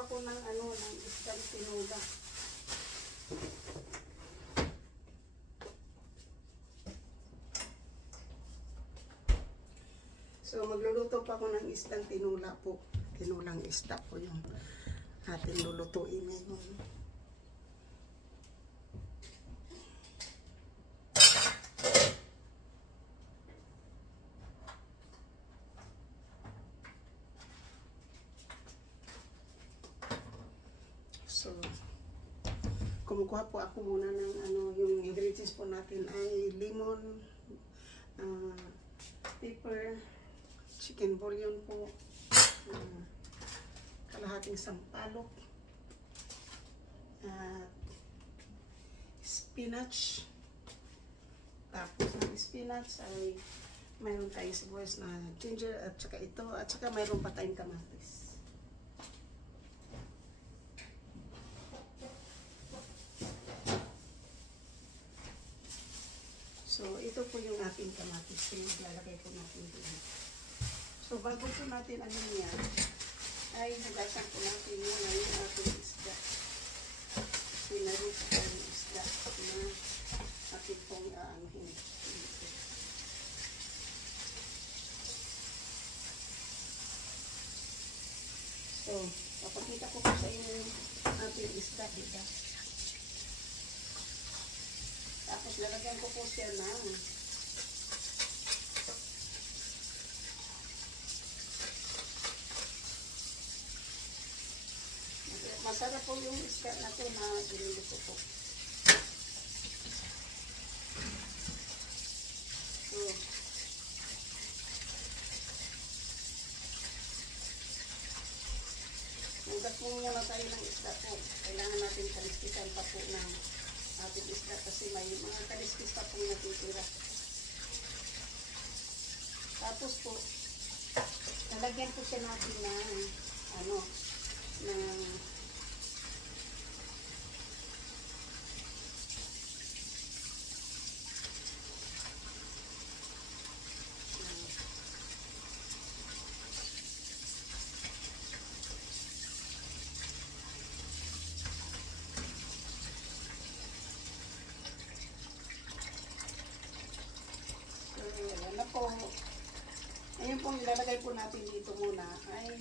ako ng ng isdang tinola. So magluluto pa ako ng isdang tinola po. Tinulang isda po yung ating lulutuin ngayon. So, kumukuha po ako muna ng yung ingredients po natin ay lemon, pepper, chicken bouillon po, kalahating sampalok, at spinach. Tapos ng spinach ay mayroon tayong sibuyas na ginger at saka ito, at saka mayroon pa tayong kamatis. So, ito po yung ating kamatis. Lalagay po natin dito. So, bago po natin yan, ay hugasan po natin yung ating isda. Sinarit po yung isda na ating pong aanuhin. So, papakita ko po sa inyo yung ating isda dito. Tapos lalagyan ko po siya ng masarap po yung isda na ito na ginilito po. So, hugas po muna tayo ng isda po. Kailangan natin kaliskisan pa po ng ating isda kasi may mga kaliskis pa pong natitira. Tapos po, nalagyan po siya natin ng po. Ayun po, ilalagay po natin dito muna ay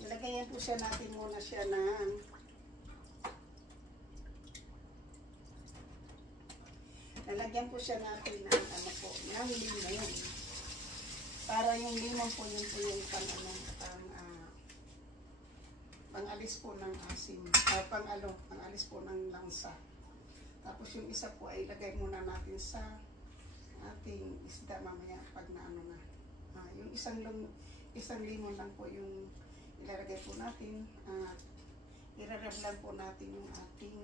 ilagay po siya natin muna siya ng lalagyan po siya natin ng ng limon. Para yung limon po yun po yung pang-alis po ng asim, pang-alis po ng langsa. Tapos yung isa po ay ilagay muna natin sa ating isda mamaya pag yung isang limon lang po yung ilalagay po natin at irarab lang po natin yung ating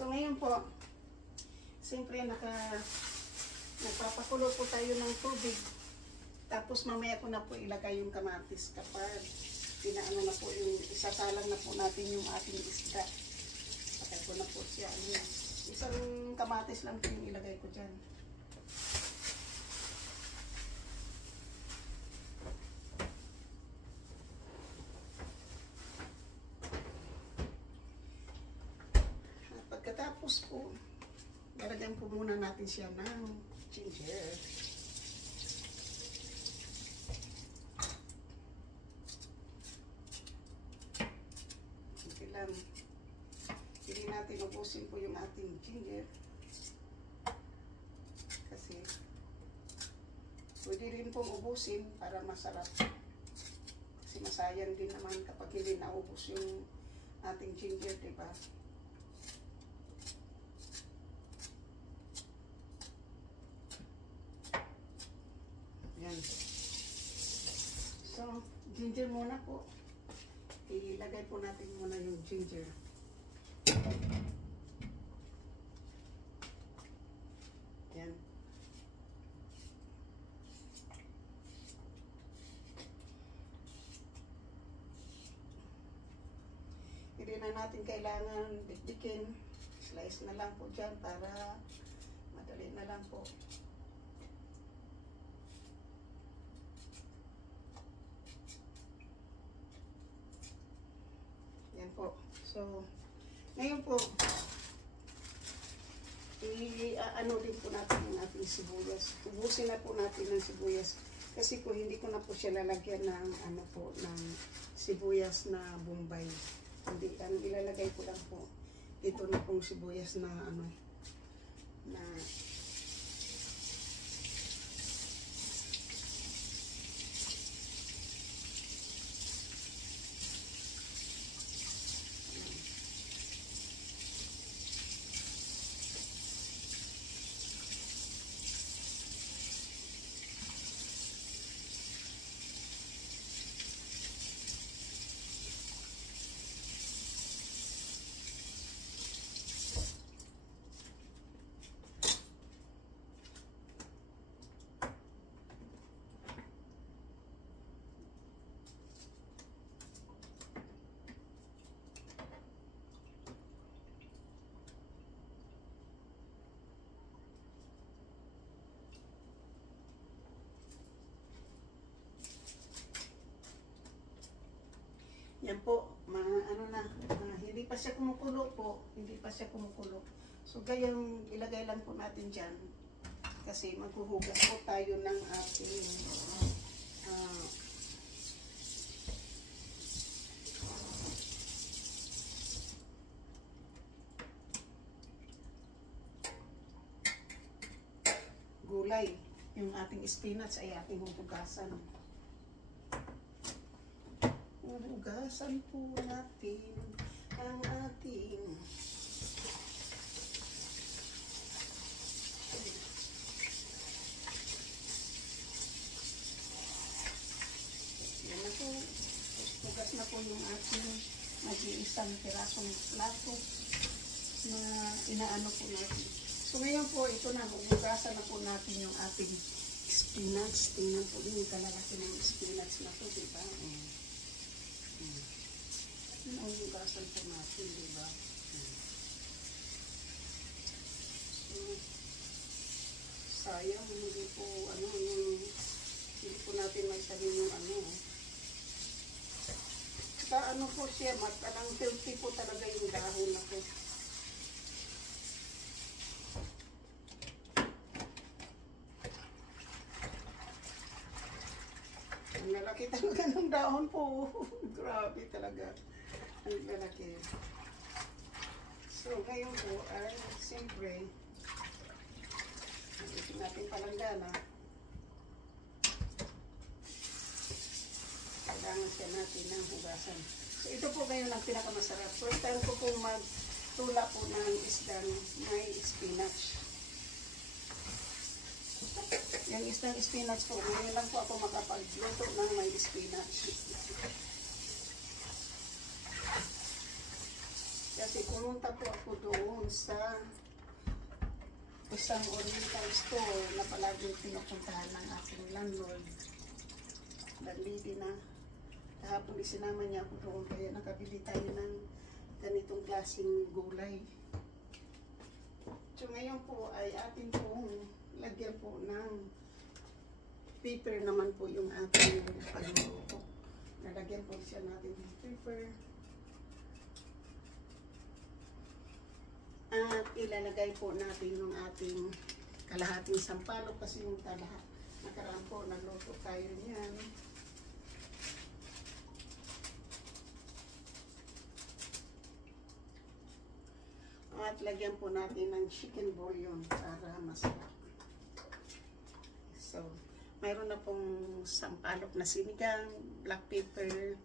So ngayon po, siyempre nagpapakulo po tayo ng tubig. Tapos mamaya ko na po ilagay yung kamatis kapag pinaano na po yung isasalang na po natin yung ating isda. Patay ko na po siya. Isang kamatis lang po yung ilagay ko dyan. Pagkatapos po, lalagyan po muna natin siya ng ginger. Okay lang. Hindi natin ubusin po yung ating ginger. Kasi pwede rin pong ubusin para masarap. Kasi masayang din naman kapag hindi naubos yung ating ginger, diba? Yan. So, ginger muna po. Ilagay po natin muna yung ginger. na natin kailangan dikdikin. Slice na lang po dyan para madali na lang po. Yan po. So, ngayon po, ano din po natin yung ating sibuyas. Ubusin na po natin ng sibuyas. Kasi po, hindi ko na po siya lalagyan ng, ano po, ng sibuyas na Bombay. Hindi, ilalagay ko lang po. Ito na pong sibuyas na, ano, na, yan po, ano na, hindi pa siya kumukulo po, hindi pa siya kumukulo. So, gayang ilagay lang po natin dyan. Kasi maghuhugas po tayo ng ating gulay. Yung ating spinach ay ating huhugasan. Hugasan po natin ang ating yan na po. Hugas na po yung ating mag-iisang pirasong plato na inaano po natin. So ngayon po, ito na, hugasan na po natin yung ating spinach. Tingnan po din yung kalalaki ng spinach na po, diba? Yun ang hugasan po natin, diba? So, sayang, hindi po, ano, yung, hindi po natin may sabihin yung ano. Saka ano po siya, parang healthy po talaga yung dahon na po. Ang lalaki talaga ng dahon po. Grabe talaga. Ang lalaki. So, ngayon po ay siyempre ito natin palanggana. Kailangan siya natin ng hugasan. So, ito po ngayon ang pinakamasarap. First time ko po magtula po ng isdang may spinach. Yung isdang spinach po, ngayon lang po ako makapagluto ng may spinach. Kasi pumunta po ako doon sa isang oriental store na palaging pinupuntahan ng aking landlord. Nalili na. Kahapon isinama niya ako doon kaya nakabili tayo ng ganitong klaseng gulay. So ngayon po ay atin pong lagyan po ng pepper naman po yung ating pagluluto. Nalagyan po siya natin ng pepper. At ilalagay po natin yung ating kalahating sampalok kasi yung nakaraan po nagluto tayo niyan. At lagyan po natin ng chicken bouillon para masarap. So, mayroon na pong sampalok na sinigang, black pepper,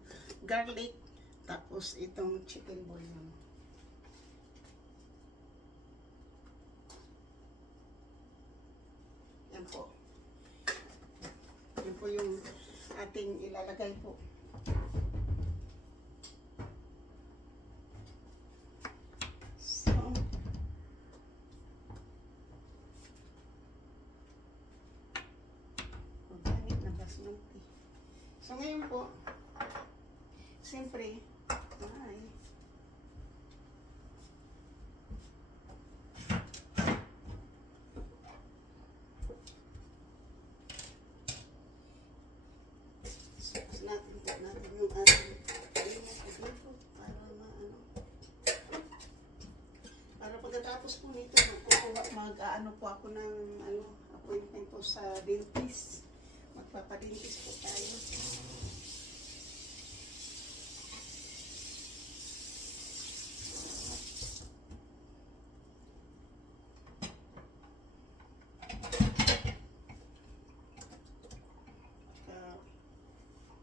garlic, tapos itong chicken bouillon. Yan po. Yan po yung ating ilalagay po. So, organic na basmati. So, ngayon po, siyempre, ay, pagkatapos po nito, mag-ano po ako ng appointment po sa dentist. Magpapadentist po tayo.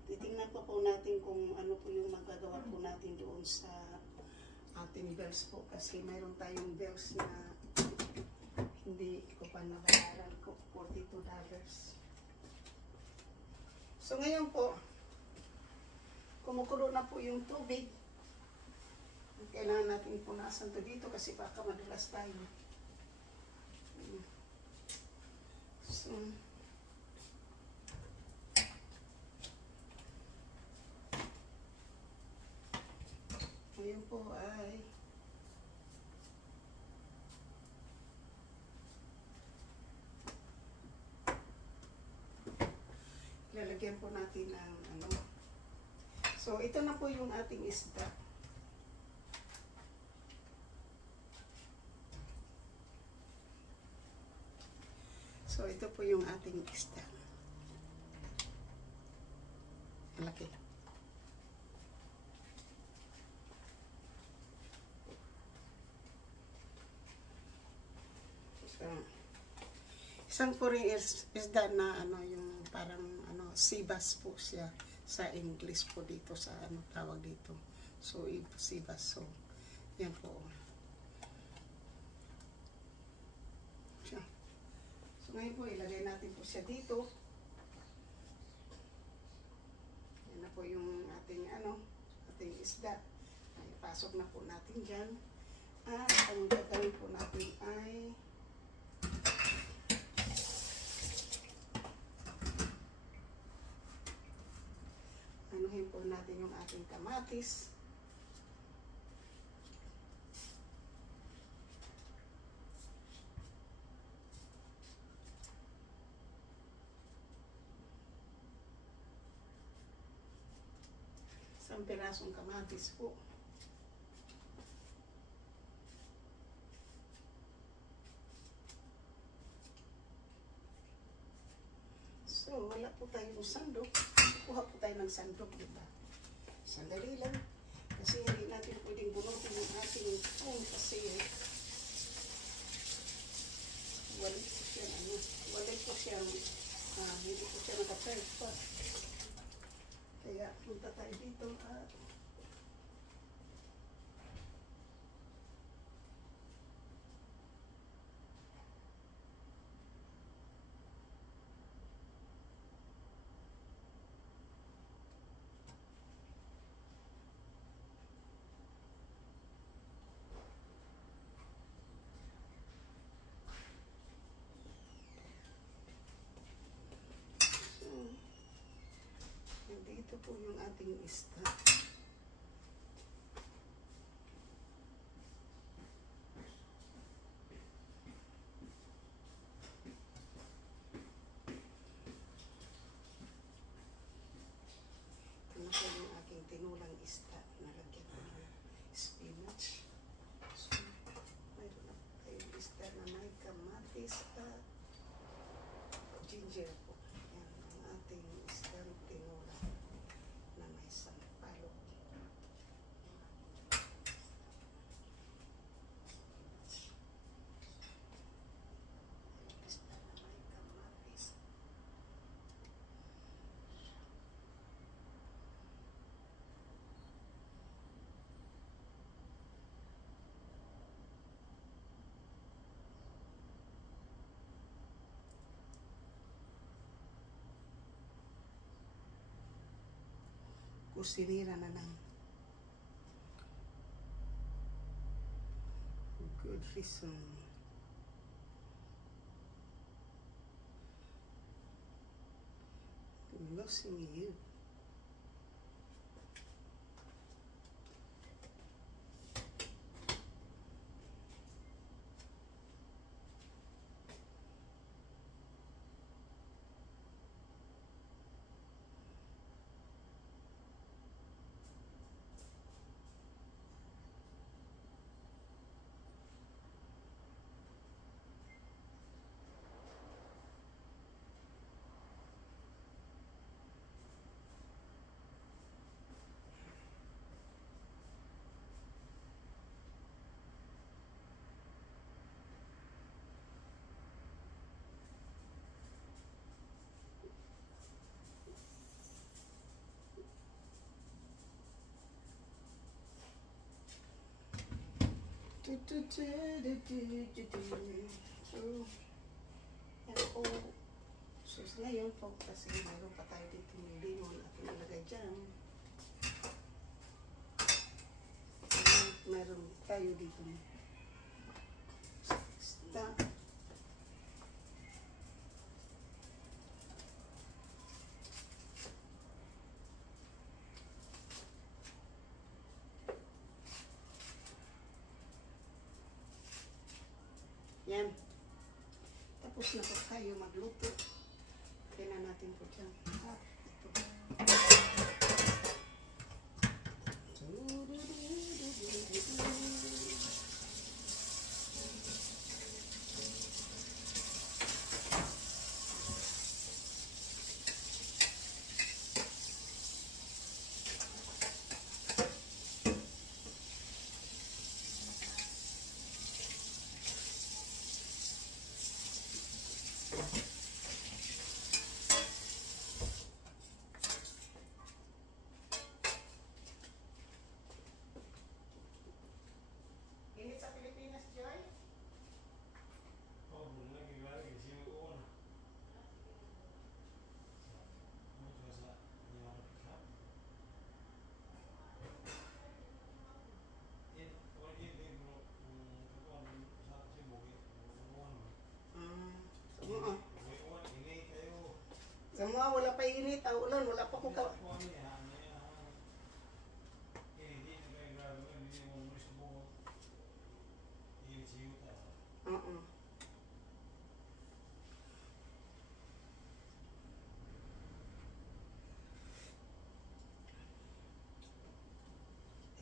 Titingnan po natin kung ano po yung magagawa po natin doon sa ating bills po. Kasi mayroon tayong bills na hindi ko pa nabayaran ko, $42. So ngayon po, kumukulo na po yung tubig. Kailangan natin punasan to dito kasi baka madulas tayo. So, ngayon po ay lalagyan po natin ng ano. So, ito na po yung ating isda. So, ito po yung ating isda. Malaki lang. So, isang puri isda na ano, yung parang ano, sea bass po siya sa English po dito sa ano tawag dito. So, sea bass. So, yan po. So, ngayon po, ilagay natin po siya dito. Yan na po yung ating ano, ating isda. Ay, pasok na po natin dyan. At ang gagawin po natin ay anuhin po natin yung ating kamatis. Isang pirasong kamatis po. So, wala po tayong sandok. Kuha po tayo ng sandok, diba? Sandali lang. Kasi hindi natin pwedeng bunutin yung ating spoon kasi walit po siya, walit po siya, hindi po siya nakacharge pa. Kaya punta tayo dito at ito po yung ating isda. Ito na po yung aking tinulang isda. Nalagyan ko ng spinach. So, mayroon na po tayong isda na may kamatis at ginger po. Yan ang ating isda tinula na may sampalok. Isda na may kamatis. Kusinira na ng good reason. I'm losing you. So, yan po. So, ngayon po, kasi meron pa tayo dito yung limon at nilagay dyan. Meron tayo dito. Isda. Yan. Tapos na po tayo magluto. Kaya natin po dyan. Init sa Pilipinas, Joy? Semua wala pa init, ang ulan, wala pa kung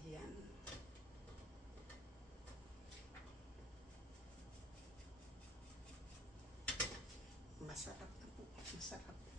Ayan. Masarap na po. Masarap.